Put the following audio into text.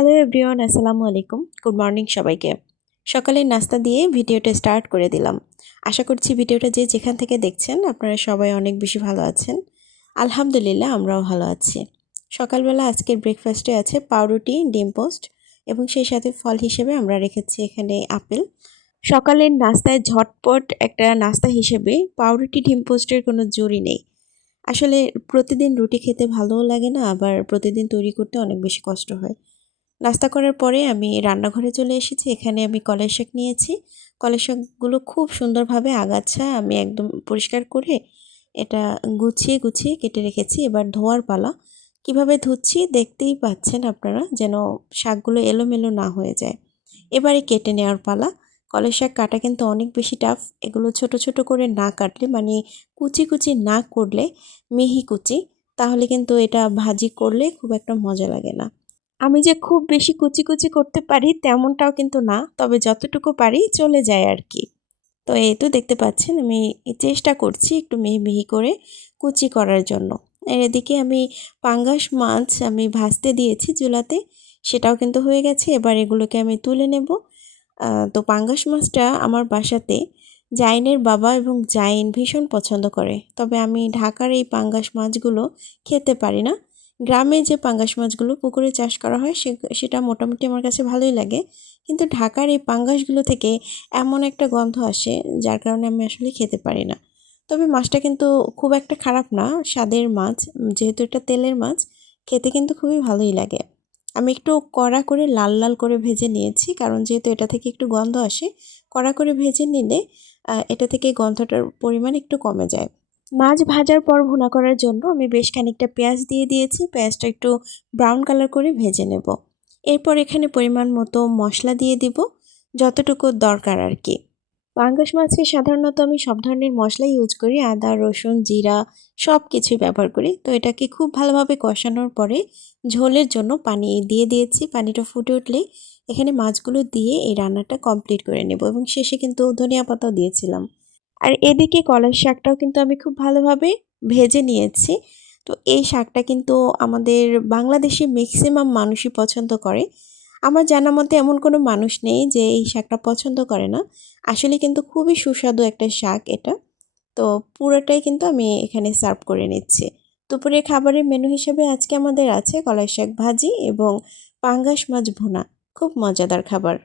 Hello everyone, আসসালামু আলাইকুম। Good morning সবাইকে। সকালের নাস্তা দিয়ে ভিডিওটা স্টার্ট করে দিলাম। আশা করছি ভিডিওটা যে যেখান থেকে দেখছেন আপনারা সবাই অনেক বেশি ভালো আছেন। আলহামদুলিল্লাহ আমরাও ভালো আছি। সকালবেলা আজকের ব্রেকফাস্টে আছে পাউরুটি, ডিম পোস্ট এবং সেই সাথে ফল হিসেবে আমরা রেখেছি এখানে আপেল। সকালের নাস্তায় ঝটপট একটা নাস্তা হিসেবে পাউরুটি, ডিম পোস্টের কোনো জুড়ি নেই। আসলে প্রতিদিন রুটি খেতে ভালোও লাগে না, আবার প্রতিদিন তৈরি করতে অনেক বেশি কষ্ট হয়। নাস্তা করার পরে আমি রান্নাঘরে চলে এসেছি। এখানে আমি কলাই শাক নিয়েছি। কলাই শাকগুলো খুব সুন্দরভাবে আগাছা আমি একদম পরিষ্কার করে এটা গুছিয়ে গুছিয়ে কেটে রেখেছি। এবার ধোয়ার পালা। কিভাবে ধুচ্ছি দেখতেই পাচ্ছেন আপনারা, যেন শাকগুলো এলোমেলো না হয়ে যায়। এবারে কেটে নেওয়ার পালা। কলাই শাক কাটা কিন্তু অনেক বেশি টাফ। এগুলো ছোট ছোট করে না কাটলে, মানে কুচি কুচি না করলে, মিহি কুচি, তাহলে কিন্তু এটা ভাজি করলে খুব একটা মজা লাগে না। আমি যে খুব বেশি কুচি কুচি করতে পারি তেমনটাও কিন্তু না, তবে যতটুকু পারি চলে যায় আর কি। তো এই তো দেখতে পাচ্ছেন আমি চেষ্টা করছি একটু মিহি মিহি করে কুচি করার জন্য। আর এদিকে আমি পাঙ্গাস মাছ আমি ভাজতে দিয়েছি চুলাতে, সেটাও কিন্তু হয়ে গেছে। এবার এগুলোকে আমি তুলে নেব। তো পাঙ্গাস মাছটা আমার বাসাতে জাইনের বাবা এবং জাইন ভীষণ পছন্দ করে, তবে আমি ঢাকার এই পাঙ্গাস মাছগুলো খেতে পারি না। গ্রামে যে পাঙ্গাস মাছগুলো পুকুরে চাষ করা হয় সেটা মোটামুটি আমার কাছে ভালোই লাগে, কিন্তু ঢাকার এই পাঙ্গাসগুলো থেকে এমন একটা গন্ধ আসে যার কারণে আমি আসলে খেতে পারি না। তবে মাছটা কিন্তু খুব একটা খারাপ না, স্বাদের মাছ। যেহেতু এটা তেলের মাছ, খেতে কিন্তু খুবই ভালোই লাগে। আমি একটু কড়া করে লাল লাল করে ভেজে নিয়েছি, কারণ যেহেতু এটা থেকে একটু গন্ধ আসে। কড়া করে ভেজে নিলে এটা থেকে গন্ধটার পরিমাণ একটু কমে যায়। মাছ ভাজার পর ভুনা করার জন্য আমি বেশ খানিকটা পেঁয়াজ দিয়ে দিয়েছি। পেঁয়াজটা একটু ব্রাউন কালার করে ভেজে নেব। এরপর এখানে পরিমাণ মতো মশলা দিয়ে দিব, যতটুকু দরকার আর কি। পাঙ্গাস মাছে সাধারণত আমি সব ধরনের মশলাই ইউজ করি, আদা, রসুন, জিরা সব কিছুই ব্যবহার করি। তো এটাকে খুব ভালোভাবে কষানোর পরে ঝোলের জন্য পানি দিয়ে দিয়েছি। পানিটা ফুটে উঠলেই এখানে মাছগুলো দিয়ে এই রান্নাটা কমপ্লিট করে নেব, এবং শেষে কিন্তু ধনিয়া পাতাও দিয়েছিলাম। আর এদিকে কলার শাকটাও কিন্তু আমি খুব ভালোভাবে ভেজে নিয়েছি। তো এই শাকটা কিন্তু আমাদের বাংলাদেশে ম্যাক্সিমাম মানুষই পছন্দ করে। আমার জানা মতে এমন কোনো মানুষ নেই যে এই শাকটা পছন্দ করে না। আসলে কিন্তু খুবই সুস্বাদু একটা শাক এটা। তো পুরোটাই কিন্তু আমি এখানে সার্ভ করে নিচ্ছি। দুপুরের খাবারের মেনু হিসেবে আজকে আমাদের আছে কলাই শাক ভাজি এবং পাঙ্গাস মাছ ভুনা। খুব মজাদার খাবার।